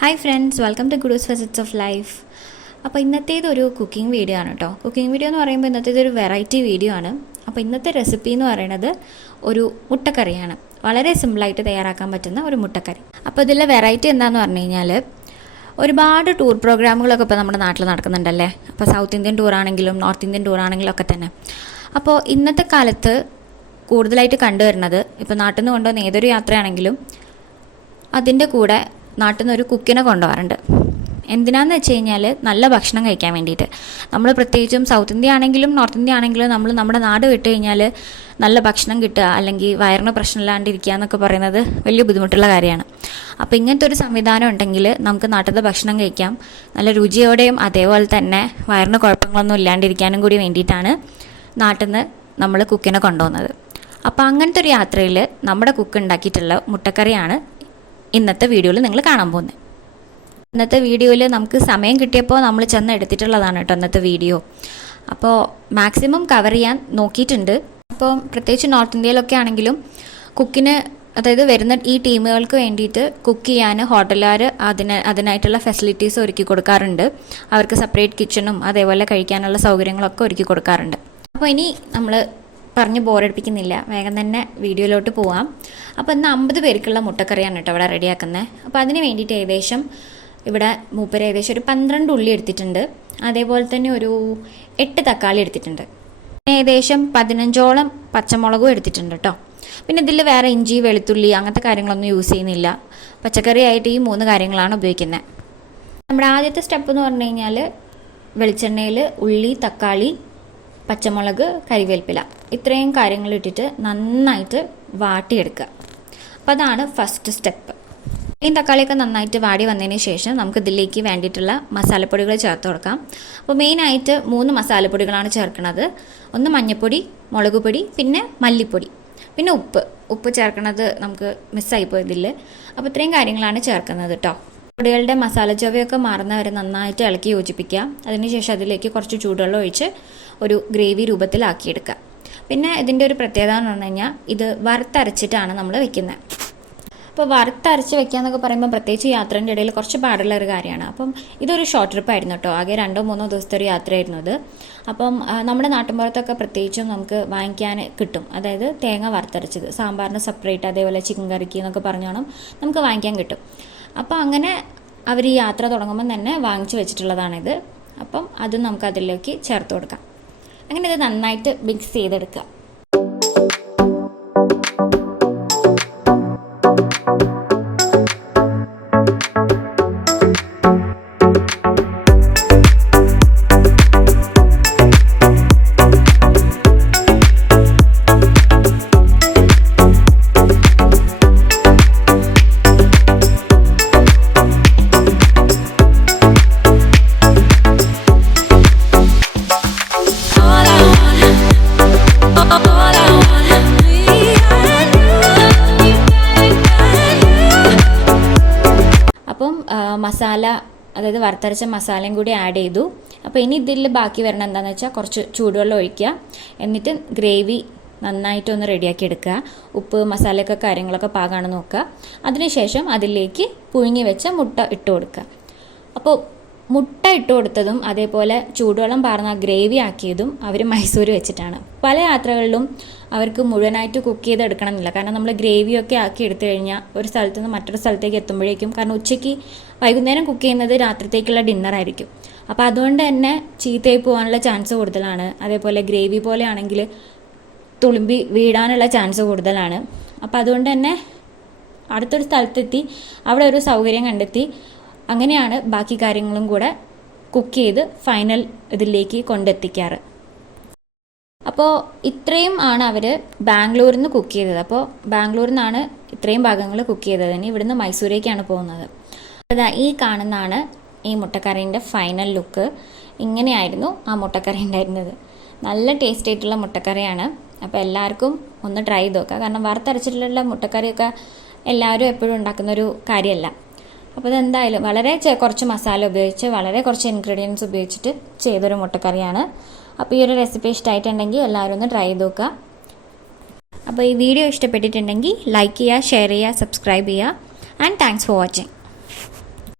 Hi friends welcome to Guddu's facets of life അപ്പോൾ ഇന്നത്തേത് ഒരു കുക്കിംഗ് വീഡിയോ ആണ് കേട്ടോ കുക്കിംഗ് വീഡിയോ എന്ന് പറയുമ്പോൾ ഇന്നത്തേത് ഒരു വെറൈറ്റി വീഡിയോ ആണ്. അപ്പോൾ ഇന്നത്തെ റെസിപ്പി എന്ന് പറയുന്നത് ഒരു മുട്ടക്കറിയാണ്. വളരെ സിമ്പിളായിട്ട് തയ്യാറാക്കാൻ പറ്റുന്ന ഒരു മുട്ടക്കറി. അപ്പോൾ ഇതിലെ വെറൈറ്റി എന്താണെന്ന് പറഞ്ഞു കഴിഞ്ഞാൽ ഒരുപാട് ടൂർ പ്രോഗ്രാമുകളൊക്കെ ഇപ്പോൾ നമ്മുടെ നാട്ടിൽ നടക്കുന്നുണ്ടല്ലേ? അപ്പോൾ സൗത്ത് ഇന്ത്യൻ ടൂർ ആണെങ്കിലും നോർത്ത് ഇന്ത്യൻ ടൂർ ആണെങ്കിലും ഒക്കെ തന്നെ. അപ്പോൾ ഇന്നത്തെ കാലത്ത് കൂടുതലായിട്ട് കണ്ടുവരുന്നത് ഇപ്പോൾ നാട്ടിൽ നിന്ന് കൊണ്ടുവന്ന ഏതൊരു യാത്രയാണെങ്കിലും അതിന്റെ കൂടെ നാട്ടിൽ നിന്ന് ഒരു കുക്കിനെ കൊണ്ടുപോകാറുണ്ട്. എന്തിനാന്ന് വെച്ച് കഴിഞ്ഞാൽ നല്ല ഭക്ഷണം കഴിക്കാൻ വേണ്ടിയിട്ട്. നമ്മൾ പ്രത്യേകിച്ചും സൗത്ത് ഇന്ത്യ ആണെങ്കിലും നോർത്ത് ഇന്ത്യ ആണെങ്കിലും നമ്മൾ നമ്മുടെ നാട് വിട്ട് കഴിഞ്ഞാൽ നല്ല ഭക്ഷണം കിട്ടുക അല്ലെങ്കിൽ വയറിന് പ്രശ്നമില്ലാണ്ടിരിക്കുക എന്നൊക്കെ പറയുന്നത് വലിയ ബുദ്ധിമുട്ടുള്ള കാര്യമാണ്. അപ്പോൾ ഇങ്ങനത്തെ ഒരു സംവിധാനം ഉണ്ടെങ്കിൽ നമുക്ക് നാട്ടിലത്തെ ഭക്ഷണം കഴിക്കാം. നല്ല രുചിയോടെയും അതേപോലെ തന്നെ വയറിന് കുഴപ്പങ്ങളൊന്നും ഇല്ലാണ്ടിരിക്കാനും കൂടി വേണ്ടിയിട്ടാണ് നാട്ടിൽ നിന്ന് നമ്മൾ കുക്കിനെ കൊണ്ടുപോകുന്നത്. അപ്പോൾ അങ്ങനത്തെ ഒരു യാത്രയിൽ നമ്മുടെ കുക്ക് ഉണ്ടാക്കിയിട്ടുള്ള മുട്ടക്കറിയാണ് ഇന്നത്തെ വീഡിയോയിൽ നിങ്ങൾ കാണാൻ പോകുന്നത്. ഇന്നത്തെ വീഡിയോയിൽ നമുക്ക് സമയം കിട്ടിയപ്പോൾ നമ്മൾ ചെന്ന് എടുത്തിട്ടുള്ളതാണ് കേട്ടോ ഇന്നത്തെ വീഡിയോ. അപ്പോൾ മാക്സിമം കവർ ചെയ്യാൻ നോക്കിയിട്ടുണ്ട്. അപ്പോൾ പ്രത്യേകിച്ച് നോർത്ത് ഇന്ത്യയിലൊക്കെ ആണെങ്കിലും കുക്കിന് അതായത് വരുന്ന ഈ ടീമുകൾക്ക് വേണ്ടിയിട്ട് കുക്ക് ചെയ്യാൻ ഹോട്ടലുകാർ അതിന് അതിനായിട്ടുള്ള ഫെസിലിറ്റീസ് ഒരുക്കി കൊടുക്കാറുണ്ട്. അവർക്ക് സെപ്പറേറ്റ് കിച്ചണും അതേപോലെ കഴിക്കാനുള്ള സൗകര്യങ്ങളൊക്കെ ഒരുക്കി കൊടുക്കാറുണ്ട്. അപ്പോൾ ഇനി നമ്മൾ പറഞ്ഞ് ബോറടിപ്പിക്കുന്നില്ല. വേഗം തന്നെ വീഡിയോയിലോട്ട് പോവാം. അപ്പോൾ ഇന്ന് അമ്പത് പേർക്കുള്ള മുട്ടക്കറിയാണ് കേട്ടോ ഇവിടെ റെഡിയാക്കുന്നത് അപ്പോൾ അതിന് വേണ്ടിയിട്ട് ഏകദേശം ഇവിടെ മൂപ്പര് ഏകദേശം ഒരു പന്ത്രണ്ട് ഉള്ളി എടുത്തിട്ടുണ്ട്. അതേപോലെ തന്നെ ഒരു എട്ട് തക്കാളി എടുത്തിട്ടുണ്ട്. പിന്നെ ഏകദേശം പതിനഞ്ചോളം പച്ചമുളകും എടുത്തിട്ടുണ്ട് കേട്ടോ. പിന്നെ ഇതിൽ വേറെ ഇഞ്ചി വെളുത്തുള്ളി അങ്ങനത്തെ കാര്യങ്ങളൊന്നും യൂസ് ചെയ്യുന്നില്ല. പച്ചക്കറി ആയിട്ട് ഈ മൂന്ന് കാര്യങ്ങളാണ് ഉപയോഗിക്കുന്നത് നമ്മുടെ ആദ്യത്തെ സ്റ്റെപ്പ് എന്ന് പറഞ്ഞു കഴിഞ്ഞാൽ വെളിച്ചെണ്ണയിൽ ഉള്ളി തക്കാളി പച്ചമുളക് കരിവേൽപ്പില ഇത്രയും കാര്യങ്ങൾ ഇട്ടിട്ട് നന്നായിട്ട് വാട്ടിയെടുക്കുക. അപ്പോൾ അതാണ് ഫസ്റ്റ് സ്റ്റെപ്പ് ഈ തക്കാളിയൊക്കെ നന്നായിട്ട് വാടി വന്നതിന് ശേഷം നമുക്ക് ഇതിലേക്ക് വേണ്ടിയിട്ടുള്ള മസാലപ്പൊടികൾ ചേർത്ത് കൊടുക്കാം. അപ്പോൾ മെയിനായിട്ട് മൂന്ന് മസാലപ്പൊടികളാണ് ചേർക്കുന്നത്. ഒന്ന് മഞ്ഞൾപ്പൊടി മുളക് പൊടി പിന്നെ മല്ലിപ്പൊടി. പിന്നെ ഉപ്പ്. ഉപ്പ് ചേർക്കണത് നമുക്ക് മിസ്സായി പോയതില്ല അപ്പോൾ ഇത്രയും കാര്യങ്ങളാണ് ചേർക്കുന്നത് കേട്ടോ പൊടികളുടെ മസാല ചൊവയൊക്കെ മാറുന്നവരെ നന്നായിട്ട് ഇളക്കി യോജിപ്പിക്കുക. അതിനുശേഷം അതിലേക്ക് കുറച്ച് ചൂടുവെള്ളം ഒഴിച്ച് ഒരു ഗ്രേവി രൂപത്തിലാക്കിയെടുക്കുക. പിന്നെ ഇതിന്റെ ഒരു പ്രത്യേകത എന്ന് പറഞ്ഞു കഴിഞ്ഞാൽ ഇത് വറുത്തരച്ചിട്ടാണ് നമ്മൾ വെക്കുന്നത്. അപ്പോൾ വറുത്തരച്ച് വെക്കുക എന്നൊക്കെ പറയുമ്പോൾ പ്രത്യേകിച്ച് യാത്രേന്റെ ഇടയിൽ കുറച്ച് പാടുള്ള ഒരു കാര്യമാണ്. അപ്പം ഇതൊരു ഷോർട്ട് ട്രിപ്പ് ആയിരുന്നു കേട്ടോ. ആകെ രണ്ടോ മൂന്നോ ദിവസത്തെ ഒരു യാത്രയായിരുന്നു ഇത്. അപ്പം നമ്മുടെ നാട്ടിൻപുറത്തൊക്കെ പ്രത്യേകിച്ചും നമുക്ക് വാങ്ങിക്കാൻ കിട്ടും. അതായത് തേങ്ങ വറുത്തരച്ചത്. സാമ്പാറിന് സെപ്പറേറ്റ് അതേപോലെ ചിക്കൻ കറിക്ക് എന്നൊക്കെ പറഞ്ഞോണം നമുക്ക് വാങ്ങിക്കാൻ കിട്ടും. അപ്പോൾ അങ്ങനെ അവർ ഈ യാത്ര തുടങ്ങുമ്പോൾ തന്നെ വാങ്ങിച്ചു വെച്ചിട്ടുള്ളതാണിത്. അപ്പം അതും നമുക്ക് അതിലേക്ക് ചേർത്ത് കൊടുക്കാം. അങ്ങനെ ഇത് നന്നായിട്ട് മിക്സ് ചെയ്തെടുക്കുക. മസാല അതായത് വറുത്തരച്ച മസാലയും കൂടി ആഡ് ചെയ്തു. അപ്പോൾ ഇനി ഇതിൽ ബാക്കി വരണം എന്താണെന്ന് വെച്ചാൽ കുറച്ച് ചൂടുവെള്ളം ഒഴിക്കുക എന്നിട്ട് ഗ്രേവി നന്നായിട്ടൊന്ന് റെഡിയാക്കി എടുക്കുക ഉപ്പ് മസാലയൊക്കെ കാര്യങ്ങളൊക്കെ പാകമാണ് നോക്കുക അതിനുശേഷം അതിലേക്ക് പുഴുങ്ങി വെച്ച മുട്ട ഇട്ട് കൊടുക്കുക അപ്പോൾ മുട്ട ഇട്ട് കൊടുത്തതും അതേപോലെ ചൂടുവെള്ളം പാർന്ന ഗ്രേവി ആക്കിയതും അവർ മൈസൂർ വെച്ചിട്ടാണ്. പല യാത്രകളിലും അവർക്ക് മുഴുവനായിട്ട് കുക്ക് ചെയ്ത് എടുക്കണമെന്നില്ല കാരണം നമ്മൾ ഗ്രേവിയൊക്കെ ആക്കി എടുത്തു കഴിഞ്ഞാൽ ഒരു സ്ഥലത്ത് നിന്ന് മറ്റൊരു സ്ഥലത്തേക്ക് എത്തുമ്പോഴേക്കും കാരണം ഉച്ചയ്ക്ക് വൈകുന്നേരം കുക്ക് ചെയ്യുന്നത് രാത്രിത്തേക്കുള്ള ഡിന്നറായിരിക്കും അപ്പോൾ അതുകൊണ്ട് തന്നെ ചീത്തയായി പോകാനുള്ള ചാൻസ് കൂടുതലാണ്. അതേപോലെ ഗ്രേവി പോലെ ആണെങ്കിൽ തുളുമ്പി വീടാനുള്ള ചാൻസ് കൂടുതലാണ്. അപ്പോൾ അതുകൊണ്ട് തന്നെ അടുത്തൊരു സ്ഥലത്തെത്തി അവിടെ ഒരു സൗകര്യം കണ്ടെത്തി അങ്ങനെയാണ് ബാക്കി കാര്യങ്ങളും കൂടെ കുക്ക് ചെയ്ത് ഫൈനൽ ഇതിലേക്ക് കൊണ്ടെത്തിക്കാറ്. അപ്പോൾ ഇത്രയും ആണ് അവർ ബാംഗ്ലൂരിൽ നിന്ന് കുക്ക് ചെയ്തത്. അപ്പോൾ ബാംഗ്ലൂരിൽ നിന്നാണ് ഇത്രയും ഭാഗങ്ങൾ കുക്ക് ചെയ്തത്. ഇനി ഇവിടുന്ന് മൈസൂരേക്കാണ് പോകുന്നത്. അതാ ഈ കാണുന്നതാണ് ഈ മുട്ടക്കറീന്റെ ഫൈനൽ ലുക്ക് ഇങ്ങനെയായിരുന്നു ആ മുട്ടക്കറി ഉണ്ടായിരുന്നത്. നല്ല ടേസ്റ്റ് ആയിട്ടുള്ള മുട്ടക്കറിയാണ്. അപ്പോൾ എല്ലാവർക്കും ഒന്ന് ട്രൈ ചെയ്ത് നോക്കുക കാരണം വറുത്തരച്ചിട്ടുള്ള മുട്ടക്കറിയൊക്കെ എല്ലാവരും എപ്പോഴും ഉണ്ടാക്കുന്ന ഒരു കാര്യമല്ല. അപ്പോൾ ഇതെന്തായാലും വളരെ കുറച്ച് മസാല ഉപയോഗിച്ച് വളരെ കുറച്ച് ഇൻഗ്രീഡിയൻസ് ഉപയോഗിച്ചിട്ട് ചെയ്തൊരു മുട്ടക്കറിയാണ്. അപ്പോൾ ഈ ഒരു റെസിപ്പി ഇഷ്ടമായിട്ടുണ്ടെങ്കിൽ എല്ലാവരും ഒന്ന് ട്രൈ ചെയ്ത് നോക്കുക. അപ്പോൾ ഈ വീഡിയോ ഇഷ്ടപ്പെട്ടിട്ടുണ്ടെങ്കിൽ ലൈക്ക് ചെയ്യുക ഷെയർ ചെയ്യുക സബ്സ്ക്രൈബ് ചെയ്യുക. And thanks for watching